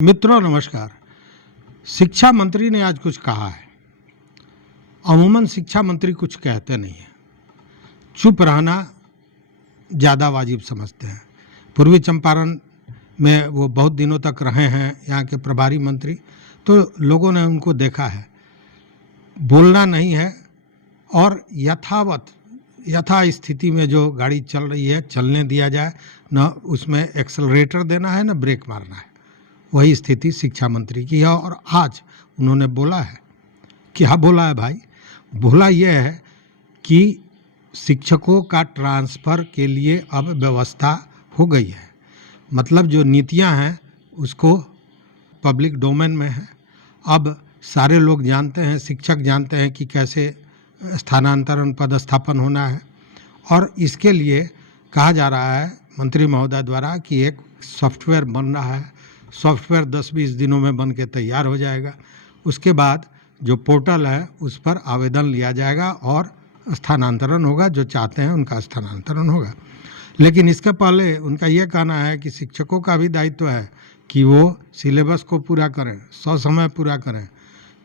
मित्रों नमस्कार। शिक्षा मंत्री ने आज कुछ कहा है। अमूमन शिक्षा मंत्री कुछ कहते नहीं हैं, चुप रहना ज़्यादा वाजिब समझते हैं। पूर्वी चंपारण में वो बहुत दिनों तक रहे हैं यहाँ के प्रभारी मंत्री, तो लोगों ने उनको देखा है। बोलना नहीं है और यथा स्थिति में जो गाड़ी चल रही है चलने दिया जाए, न उसमें एक्सेलरेटर देना है न ब्रेक मारना है। वही स्थिति शिक्षा मंत्री की है। और आज उन्होंने बोला है, क्या बोला है भाई? बोला यह है कि शिक्षकों का ट्रांसफ़र के लिए अब व्यवस्था हो गई है। मतलब जो नीतियां हैं उसको पब्लिक डोमेन में है। अब सारे लोग जानते हैं, शिक्षक जानते हैं कि कैसे स्थानांतरण पदस्थापन होना है। और इसके लिए कहा जा रहा है मंत्री महोदय द्वारा कि एक सॉफ्टवेयर बन रहा है। सॉफ्टवेयर 10-20 दिनों में बन के तैयार हो जाएगा। उसके बाद जो पोर्टल है उस पर आवेदन लिया जाएगा और स्थानांतरण होगा। जो चाहते हैं उनका स्थानांतरण होगा। लेकिन इसके पहले उनका ये कहना है कि शिक्षकों का भी दायित्व है कि वो सिलेबस को पूरा करें, ससमय पूरा करें।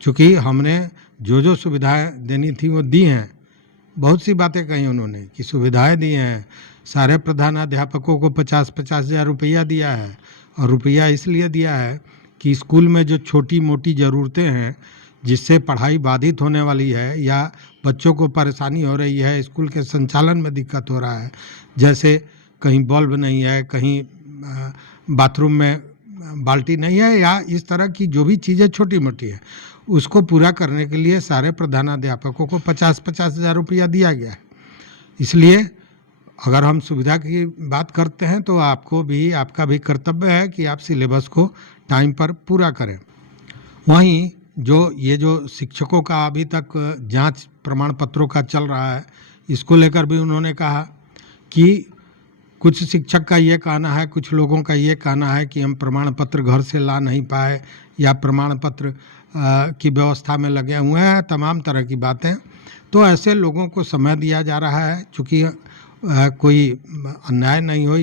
चूँकि हमने जो सुविधाएं देनी थी वो दी हैं। बहुत सी बातें कही उन्होंने कि सुविधाएं दी हैं। सारे प्रधानाध्यापकों को 50-50 हज़ार रुपया दिया है। और रुपया इसलिए दिया है कि स्कूल में जो छोटी मोटी ज़रूरतें हैं जिससे पढ़ाई बाधित होने वाली है या बच्चों को परेशानी हो रही है, स्कूल के संचालन में दिक्कत हो रहा है, जैसे कहीं बल्ब नहीं है, कहीं बाथरूम में बाल्टी नहीं है, या इस तरह की जो भी चीज़ें छोटी मोटी है, उसको पूरा करने के लिए सारे प्रधानाध्यापकों को 50-50 हज़ार रुपया दिया गया है। इसलिए अगर हम सुविधा की बात करते हैं तो आपका भी कर्तव्य है कि आप सिलेबस को टाइम पर पूरा करें। वहीं जो शिक्षकों का अभी तक जांच प्रमाण पत्रों का चल रहा है, इसको लेकर भी उन्होंने कहा कि कुछ शिक्षक का ये कहना है, कुछ लोगों का ये कहना है कि हम प्रमाण पत्र घर से ला नहीं पाए या प्रमाण पत्र की व्यवस्था में लगे हुए हैं, तमाम तरह की बातें। तो ऐसे लोगों को समय दिया जा रहा है। चूँकि कोई अन्याय नहीं हो,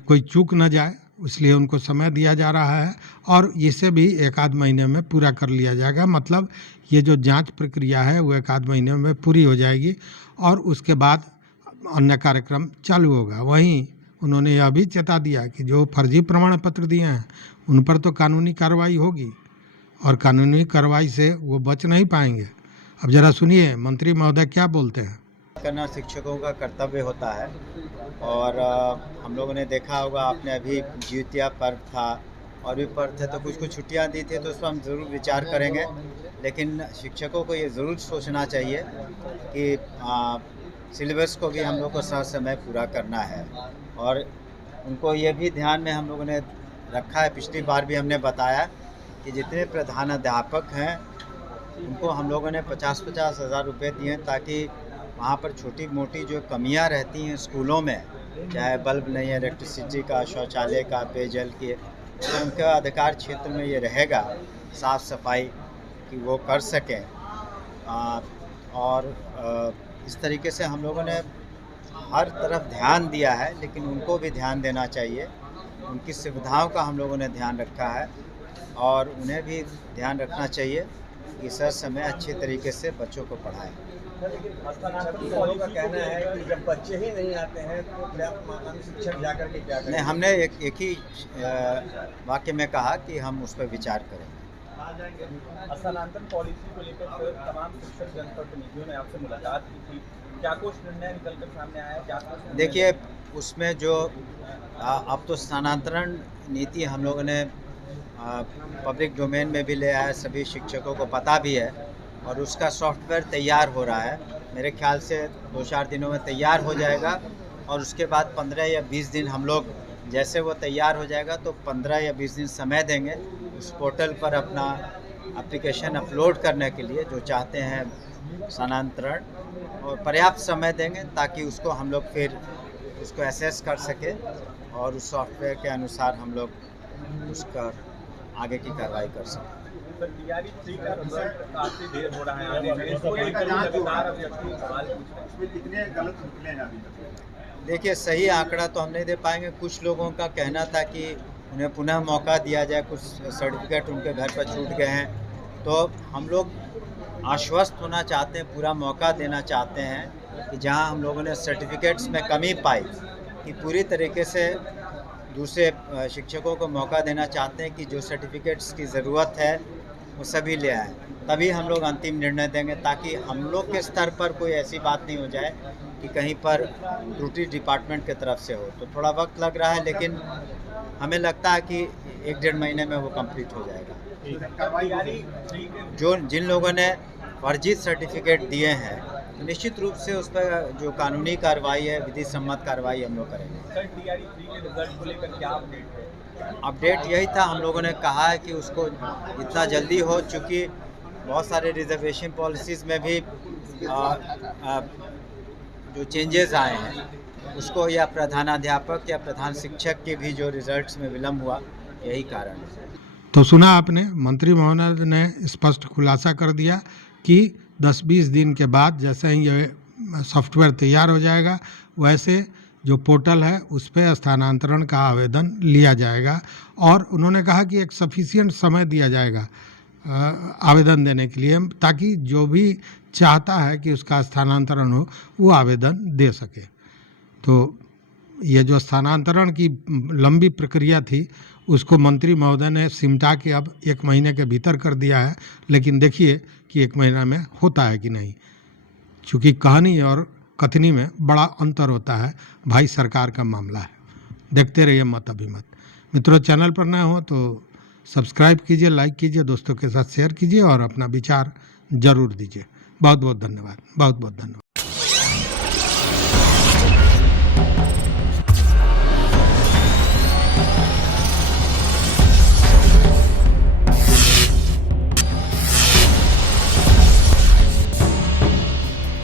कोई चूक न जाए, इसलिए उनको समय दिया जा रहा है। और इसे भी 1-आध महीने में पूरा कर लिया जाएगा। मतलब ये जो जांच प्रक्रिया है वो 1-आध महीने में पूरी हो जाएगी और उसके बाद अन्य कार्यक्रम चालू होगा। वहीं उन्होंने यह भी चेता दिया कि जो फर्जी प्रमाण पत्र दिए हैं उन पर तो कानूनी कार्रवाई होगी और कानूनी कार्रवाई से वो बच नहीं पाएंगे। अब जरा सुनिए मंत्री महोदय क्या बोलते हैं। करना शिक्षकों का कर्तव्य होता है। और हम लोगों ने देखा होगा, आपने अभी जितिया पर्व था और भी पर्व थे, तो कुछ छुट्टियां दी थी, तो उस पर हम ज़रूर विचार करेंगे। लेकिन शिक्षकों को ये ज़रूर सोचना चाहिए कि सिलेबस को भी हम लोग को समय पूरा करना है। और उनको ये भी ध्यान में हम लोगों ने रखा है, पिछली बार भी हमने बताया कि जितने प्रधानाध्यापक हैं उनको हम लोगों ने 50-50 हज़ार रुपये दिए, ताकि वहाँ पर छोटी मोटी जो कमियां रहती हैं स्कूलों में, चाहे बल्ब नहीं है, इलेक्ट्रिसिटी का, शौचालय का, पेयजल के, तो उनका अधिकार क्षेत्र में ये रहेगा साफ़ सफाई कि वो कर सकें। और इस तरीके से हम लोगों ने हर तरफ ध्यान दिया है, लेकिन उनको भी ध्यान देना चाहिए। उनकी सुविधाओं का हम लोगों ने ध्यान रखा है और उन्हें भी ध्यान रखना चाहिए कि सर समय अच्छे तरीके से बच्चों को पढ़ाएं। स्थानांतरण का कहना है कि जब बच्चे ही नहीं आते हैं तो पर्याप्त मात्रा में शिक्षक जाकर के क्या करें? नहीं, हमने एक ही वाक्य में कहा कि हम उस पर विचार करेंगे। स्थानांतरण पॉलिसी को लेकर तमाम शिक्षक जनप्रतिनिधियों ने आपसे मुलाकात की थी, क्या कुछ निर्णय निकल कर सामने आया? क्या देखिए, उसमें जो अब तो स्थानांतरण नीति हम लोगों ने पब्लिक डोमेन में भी ले आया, सभी शिक्षकों को पता भी है और उसका सॉफ्टवेयर तैयार हो रहा है। मेरे ख्याल से 2-4 दिनों में तैयार हो जाएगा और उसके बाद 15 या 20 दिन हम लोग, जैसे वो तैयार हो जाएगा तो 15 या 20 दिन समय देंगे उस पोर्टल पर अपना एप्लीकेशन अपलोड करने के लिए, जो चाहते हैं स्थानांतरण, और पर्याप्त समय देंगे ताकि उसको हम लोग फिर उसको एसेस कर सके और उस सॉफ्टवेयर के अनुसार हम लोग उसका आगे की कार्रवाई कर सकें। DRE-3 का रिजल्ट काफी देर हो रहा है आने में, इसको लेकर लगातार अभ्यर्थी सवाल पूछ रहे हैं, इसमें कितने गलत निकले हैं अभी तक? देखिए, सही आंकड़ा तो हम नहीं दे पाएंगे। कुछ लोगों का कहना था कि उन्हें पुनः मौका दिया जाए। कुछ सर्टिफिकेट उनके घर पर छूट गए हैं, तो हम लोग आश्वस्त होना चाहते हैं, पूरा मौका देना चाहते हैं कि जहां हम लोगों ने सर्टिफिकेट्स में कमी पाई कि पूरी तरीके से दूसरे शिक्षकों को मौका देना चाहते हैं कि जो सर्टिफिकेट्स की ज़रूरत है वो सभी ले आए, तभी हम लोग अंतिम निर्णय देंगे, ताकि हम लोग के स्तर पर कोई ऐसी बात नहीं हो जाए कि कहीं पर त्रुटि डिपार्टमेंट की तरफ से हो। तो थोड़ा वक्त लग रहा है, लेकिन हमें लगता है कि 1-1.5 महीने में वो कंप्लीट हो जाएगा। जो जिन लोगों ने फर्जी सर्टिफिकेट दिए हैं, तो निश्चित रूप से उस पर जो कानूनी कार्रवाई है, विधि सम्मत कार्रवाई हम लोग करेंगे। सर DRE 3 के रिजल्ट को लेकर क्या अपडेट है? अपडेट यही था, हम लोगों ने कहा है कि उसको इतना जल्दी हो, चूँकि बहुत सारे रिजर्वेशन पॉलिसीज़ में भी जो चेंजेस आए हैं, उसको या प्रधानाध्यापक या प्रधान शिक्षक के भी जो रिजल्ट्स में विलम्ब हुआ, यही कारण है। तो सुना आपने, मंत्री महोदय ने स्पष्ट खुलासा कर दिया कि 10-20 दिन के बाद जैसे ही ये सॉफ्टवेयर तैयार हो जाएगा, वैसे जो पोर्टल है उस पर स्थानांतरण का आवेदन लिया जाएगा। और उन्होंने कहा कि एक सफिशिएंट समय दिया जाएगा आवेदन देने के लिए, ताकि जो भी चाहता है कि उसका स्थानांतरण हो वो आवेदन दे सके। तो ये जो स्थानांतरण की लंबी प्रक्रिया थी, उसको मंत्री महोदय ने सिमटा के अब 1 महीने के भीतर कर दिया है। लेकिन देखिए कि 1 महीना में होता है कि नहीं, क्योंकि कहानी और कथनी में बड़ा अंतर होता है। भाई सरकार का मामला है। देखते रहिए मत अभिमत। मित्रों, चैनल पर नए हो तो सब्सक्राइब कीजिए, लाइक कीजिए, दोस्तों के साथ शेयर कीजिए और अपना विचार जरूर दीजिए। बहुत बहुत धन्यवाद, बहुत बहुत धन्यवाद।